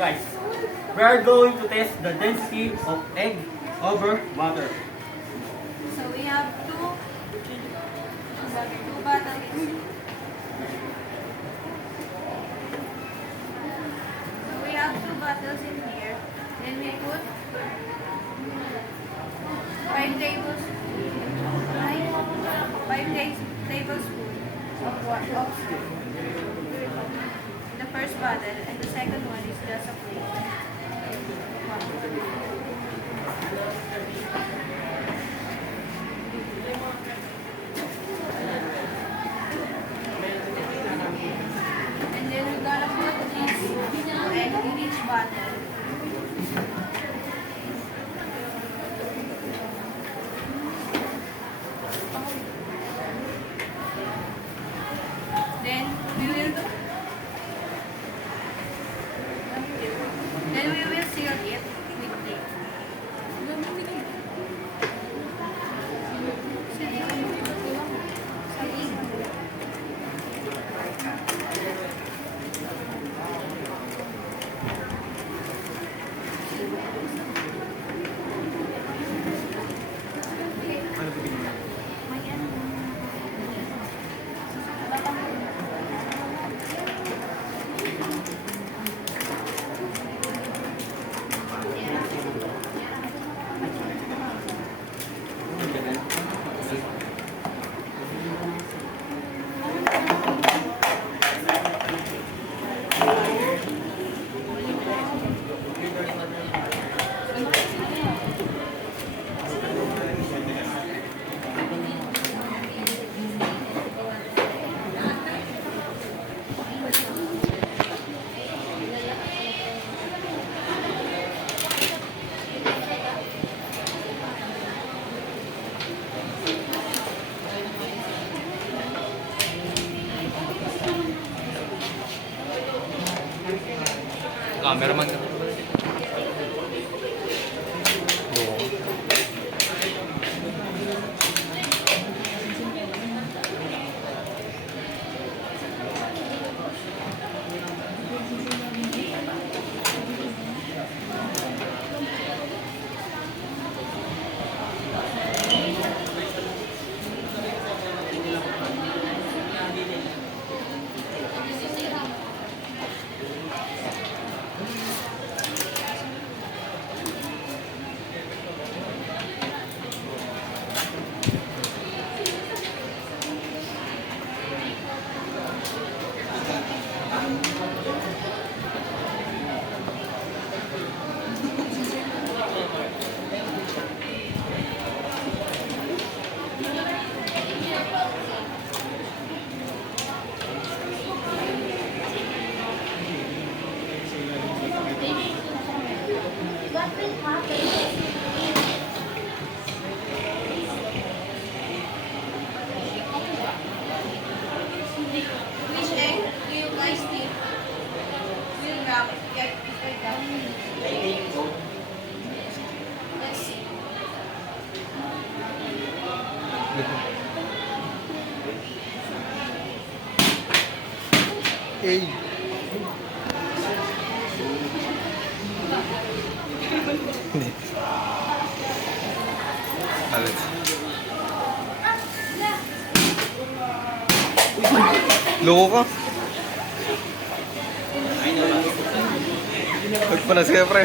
guys, we are going to test the density of egg over water. So we have two bottles. So we have two bottles in here. Then we put 5 tablespoons of water. The first bottle and the second one is just a plain and then we're gonna put this egg in each bottle. Then we will seal it with tape. Cameraman ka. Which egg do you guys think will get like that? Let's see. Hey. Alit. Loko ka. Huwag pa na siya, pre.